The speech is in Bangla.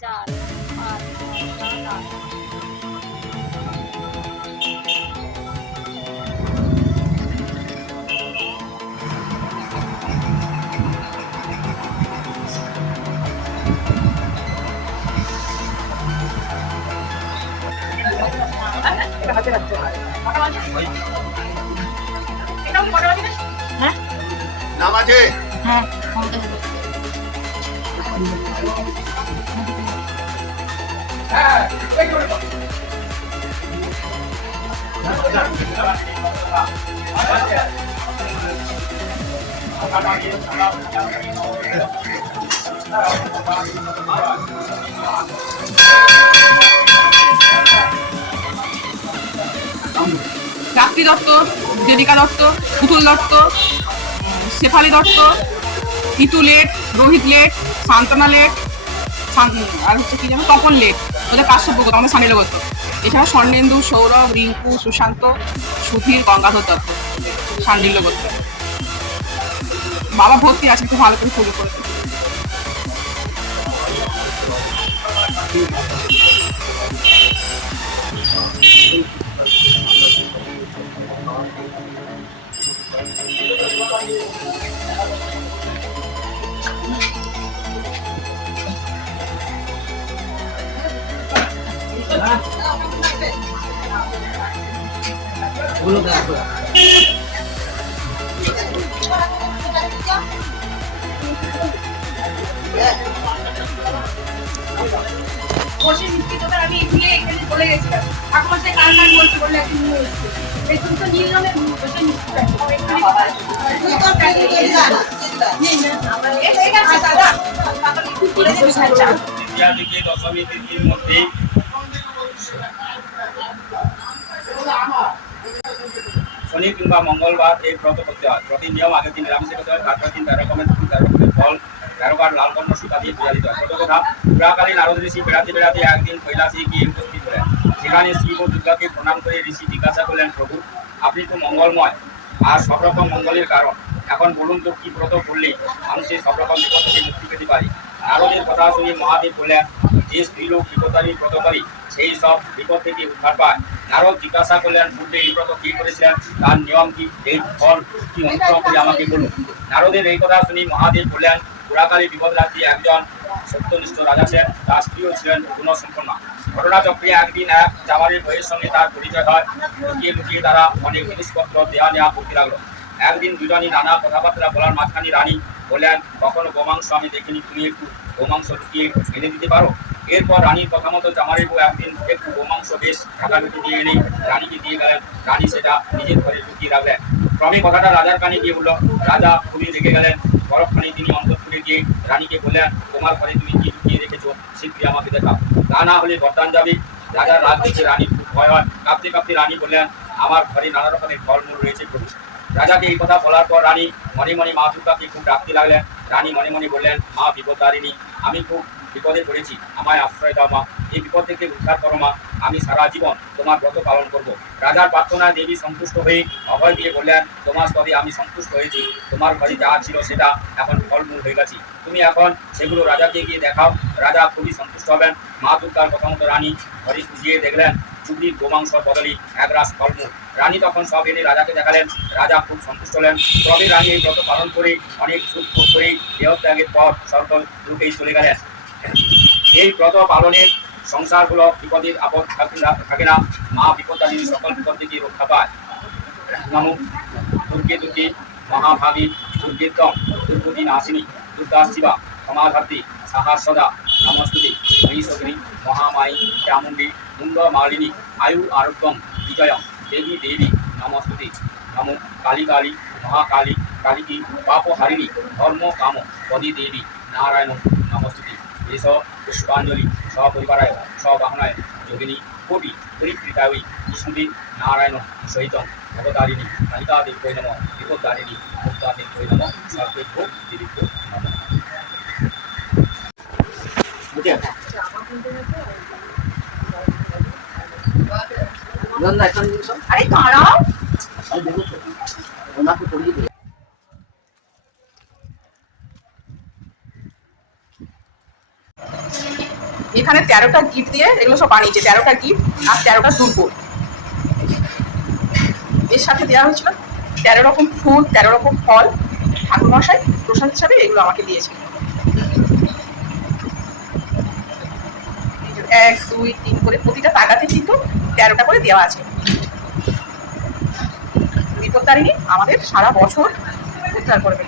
চার পাঁচ ছয় সাত নাম আছে? হ্যাঁ রাত্রি দত্ত, জেনিকা দত্ত, পুতুল দত্ত, শেফালি দত্ত, ইতু লেট, রোহিত লেট, সান্তনা লেট, আর হচ্ছে কি যেন তপন লেট। ওদের কাশ্যপ গোত্র, আমাদের সানিল গোত্র। এছাড়া স্বর্ণেন্দু, সৌরভ, রিঙ্কু, সুশান্ত, সুধীর, গঙ্গাধর দত্ত, সান্ডিল্য গোত্র। বাবা ভর্তি আছে, একটু ভালো করে পুজো করে। বসে মিষ্টি দোকান আমি দিয়ে এখানে চলে গেছিলাম। ঠাকুমার সাথে কার কার বলতে বললে একদিন নিয়ে এসেছি। এই দুটো নীল রঙের বসে মিষ্টি দশমী তিথির মধ্যে শনি কিংবা মঙ্গলবার এই ব্রত করতে হয়। প্রতি নিয়ম আগের দিন নিরামিষ করতে হয়, তারপর দিন 13 রকমের ফল 13 বার লাল বর্ণ সুতা দিয়ে পূজা দিতে হয়। প্রথম কথা, পুরাকালীন নারদ ঋষি বেড়াতে বেড়াতে একদিন কৈলাসে গিয়ে উপস্থিত হলেন। সেখানে শিব ও দুর্গাকে প্রণাম করে ঋষি জিজ্ঞাসা করলেন, প্রভু আপনি তো মঙ্গলময় আর সব রকম মঙ্গলের কারণ, এখন বলুন তো কি ব্রত করলে মানুষের সব রকম বিপদ থেকে মুক্তি পেতে পারে। নারদের কথা শুনে মহাদেব বললেন, যে স্ত্রীলোক বিপদারী ব্রত করে সেই সব বিপদ থেকে উদ্ধার পায়। নারদ জিজ্ঞাসা করলেন, পূর্বে এই ব্রত কি করেছিলেন, তার নিয়ম কি, এই ফল কি অনুগ্রহ করে আমাকে বলুন। নারদের এই কথা শুনে মহাদেব বললেন, পুরাকালী বিপদ রাজ্যে একজন সত্যনিষ্ঠ রাজা ছিলেন, তার স্ত্রীও ছিলেন গুণসম্পন্না। ঘটনাচক্রে একদিন এক জামারের বইয়ের সঙ্গে তার পরিচয় হয়। লুকিয়ে লুকিয়ে তারা অনেক জিনিসপত্র দেওয়া নেওয়া করতে লাগলো। একদিন দুজনই নানা কথাবার্তা বলার মাঝখানে রানী বললেন, কখনো গোমাংস আমি দেখিনি, তুমি একটু গোমাংস লুকিয়ে এনে দিতে পারো। এরপর রানীর কথা মতো জামারের বউ একদিন একটু গোমাংস বেশ ঢাকাঢুকি দিয়ে এনে রানীকে দিয়ে গেলেন। রানী সেটা নিজের ঘরে লুকিয়ে রাখলেন। ক্রমে কথাটা রাজার কানে গিয়ে বলল। রাজা খুবই রেগে গেলেন। বরফখানি তিনি অন্তঃপুরে গিয়ে রানীকে বললেন, তোমার ঘরে তুমি কি লুকিয়ে রেখেছো শীঘ্রই আমাকে দেখাও, তা না হলে বরদান যাবে। রাজার রাগ দেখে রানীর খুব ভয় হয়। কাঁপতে কাঁপতে রানী বললেন, আমার ঘরে নানা রকমের ফলমূল রয়েছে প্রভু। রাজাকে এই কথা বলার পর রানী মনে মনে মা দুর্গাকে খুব ডাকতে লাগলেন। রানী মনে মনে বললেন, মা বিপদদারিণী, আমি খুব বিপদে পড়েছি, আমায় আশ্রয় দাও মা, এই বিপদ থেকে উদ্ধার করো মা, আমি সারা জীবন তোমার ব্রত পালন করব। রাজার প্রার্থনায় দেবী সন্তুষ্ট হয়ে অভয় দিয়ে বললেন, তোমার স্তরে আমি সন্তুষ্ট হয়েছি, তোমার ঘরে যা ছিল সেটা এখন ফলমূল হয়ে গেছে, তুমি এখন সেগুলো রাজাকে গিয়ে দেখাও। রাজা খুবই সন্তুষ্ট হবেন। মা দুর্গার কথা মতো রানী ঘরে খুঁজিয়ে দেখলেন চুরির গোমাংসর বদলে একরাশ ফলমূল। রানী তখন সব এনে রাজাকে দেখালেন। রাজা খুব সন্তুষ্ট হলেন। ক্রমে রানী এই ব্রত পালন করে অনেক সুখ ভোগ করে দেহত্যাগের পর স্বর্গ লোকেই চলে গেলেন। এই ব্রত পালনের সংসারগুলো বিপদের আপদ থাকে না। মা বিপদারিণী সকল বিপদ থেকে রক্ষা পায়। নমো দুর্গে দুর্গে মহাভাবী দুর্গেত্তম দুর্গতি নাশিনী দুর্গা শিবা সমাধাত্রী সাহা সদা নমস্তুতে মহিষগ্নি মহামায়ী চামুণ্ডী মুন্ড মালিনী আয়ু আরোগ্যম বিজয়ম দেবী দেবী নমস্তুতে। নমো কালী কালী মহাকালী কালিকী পাপহারিণী ধর্ম কাম পদী দেবী নারায়ণ নমস্তুতে। এস পুষ্পাঞ্জলি সপরিবারায় সবাহনায় যোগিনী কোটি পরিকৃতায়ী বিষ্ণুদেব নারায়ণ সহিত ভবতারিণী কালিকা দেবৈ নম বিপদারিণী মুক্তা দেবৈ নম সর্বেভ্যো দেবীভ্যো নম। আরে দাঁড়াও, ওনাকে পড়িয়ে এখানে 13টা গিফট দিয়ে এগুলো সব বানিয়েছে, 13টা গিফট আর 13টা দুর্গ। এর সাথে দেওয়া হয়েছিল 13 রকম ফুল, 13 রকম ফল। ঠাকুরমশাই প্রসাদ হিসাবে এগুলো আমাকে দিয়েছে। 1 2 3 করে প্রতিটা তাগাতে কিন্তু 13টা করে দেওয়া আছে। বিপত্তারিণী আমাদের সারা বছর উদ্ধার করবে।